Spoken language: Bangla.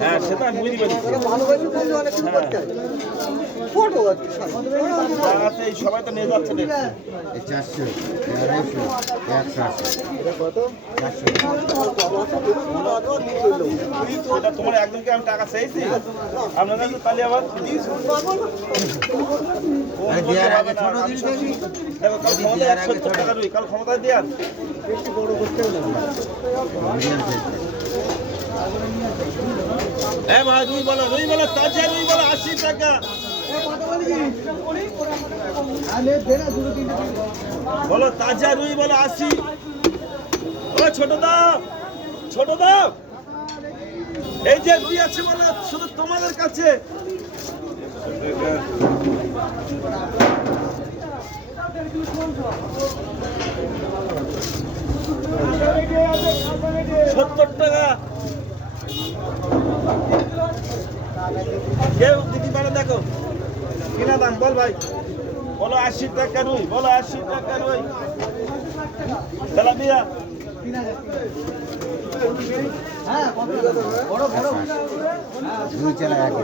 হ্যাঁ সেটা আমি বুঝতে পারছি সবাই তো নিয়ে যাচ্ছে 400 250 এটা তোমার একজনকে আমি টাকা চাইছি আপনারা তো তাহলে আবার দেখো কাল ক্ষমতা 70 টাকা রুই কাল ক্ষমতা দেওয়ার হ্যাঁ ভাই রুই বলো তাজা রুই বলো 80 টাকা বলো তাজা রুই বলো 80 ও ছোট দাও এই যে রুই আছে বলো শুধু তোমাদের কাছে $70 কেউ দিদি পারে দেখো কিনা দাম বল ভাই বলো 80 টাকা রুই বলো 80 টাকা রুই তেলাপিয়া দুই চালা এক